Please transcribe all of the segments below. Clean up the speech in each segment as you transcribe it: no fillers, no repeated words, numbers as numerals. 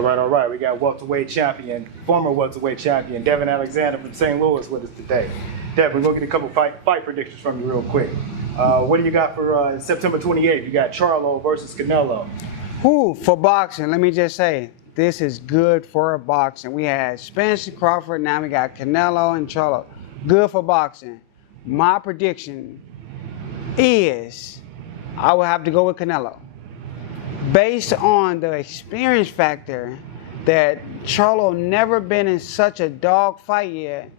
All right. We got welterweight champion, former welterweight champion, Devin Alexander from St. Louis with us today. Devin, we're going to get a couple fight predictions from you real quick. What do you got for September 28th? You got Charlo versus Canelo. Ooh, for boxing, let me just say, this is good for boxing. We had Spence and Crawford, now we got Canelo and Charlo. Good for boxing. My prediction is I will have to go with Canelo. Based on the experience factor that Charlo never been in such a dog fight yet,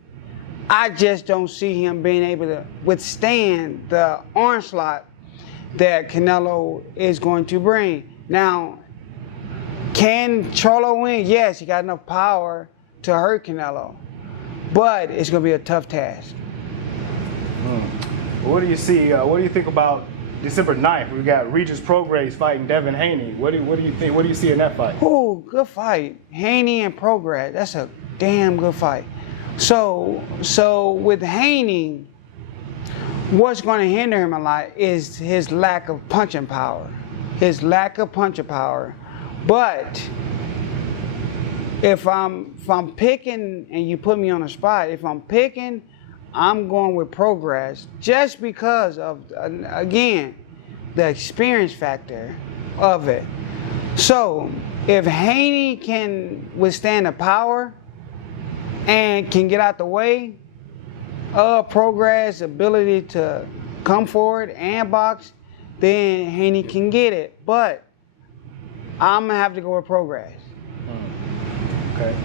I just don't see him being able to withstand the onslaught that Canelo is going to bring. Now, can Charlo win? Yes, he got enough power to hurt Canelo, but it's going to be a tough task. What do you see? What do you think about December 9th? We got Regis Prograis fighting Devin Haney. What do you think? What do you see in that fight? Ooh, good fight. Haney and Prograis. That's a damn good fight. So with Haney, what's going to hinder him a lot is his lack of punching power. But if I'm picking, and you put me on the spot, if I'm picking, I'm going with Prograis just because of, again, the experience factor of it. So if Haney can withstand the power and can get out the way of Prograis' ability to come forward and box, then Haney can get it. But I'm going to have to go with Prograis. Okay.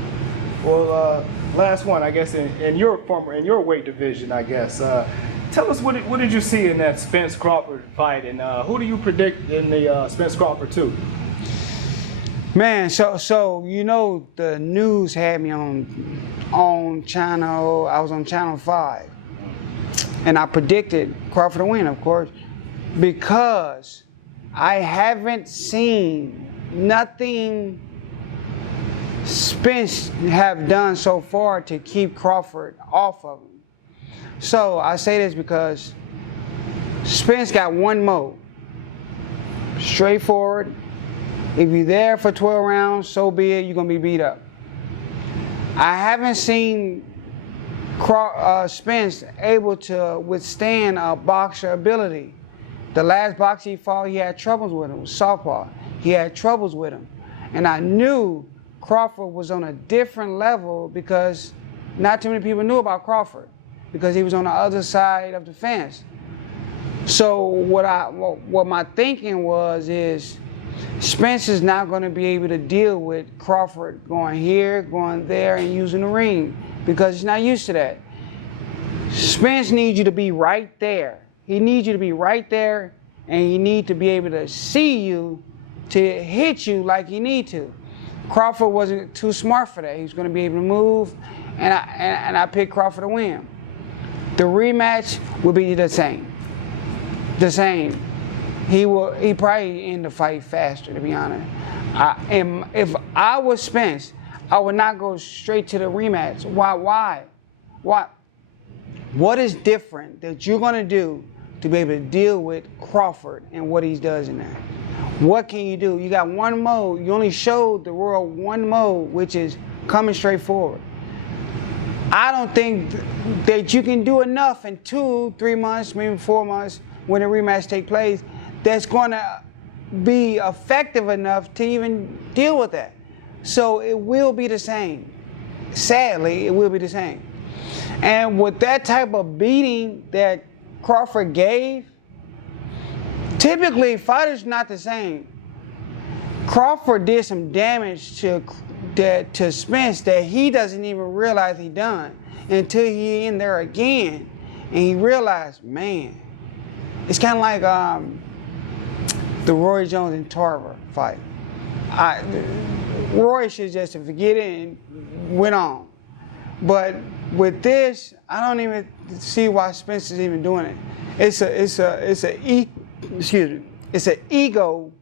Well, last one, I guess, in your weight division, I guess. Tell us what did you see in that Spence Crawford fight, and who do you predict in the Spence Crawford 2? Man, so you know the news had me on channel. I was on channel 5, and I predicted Crawford to win, of course, because I haven't seen nothing Spence have done so far to keep Crawford off of him. So I say this because Spence got one mode. Straightforward. If you're there for 12 rounds, so be it, you're going to be beat up. I haven't seen Spence able to withstand a boxer ability. The last boxer he fought, he had troubles with him. It was southpaw. He had troubles with him. And I knew Crawford was on a different level because not too many people knew about Crawford because he was on the other side of the fence. So what my thinking is Spence is not going to be able to deal with Crawford going here, going there, and using the ring because he's not used to that. Spence needs you to be right there. He needs you to be right there, and he needs to be able to see you to hit you like he need to. Crawford wasn't too smart for that. He was going to be able to move, and I picked Crawford to win. The rematch will be the same. He probably end the fight faster, to be honest. If I was Spence, I would not go straight to the rematch. Why? What is different that you're going to do to be able to deal with Crawford and what he does in there? What can you do? You got one mode. You only showed the world one mode, which is coming straight forward. I don't think that you can do enough in 2-3 months, maybe 4 months, when the rematch take place, that's going to be effective enough to even deal with that. So it will be the same. Sadly, it will be the same. And with that type of beating that Crawford gave, typically fighters not the same. Crawford did some damage to Spence that he doesn't even realize he done until he in there again and he realized, man, it's kind of like the Roy Jones and Tarver fight. Roy should just forget it and went on. But with this, I don't even see why Spence is even doing it. It's an ego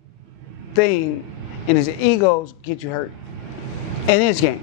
thing, and his egos get you hurt in this game.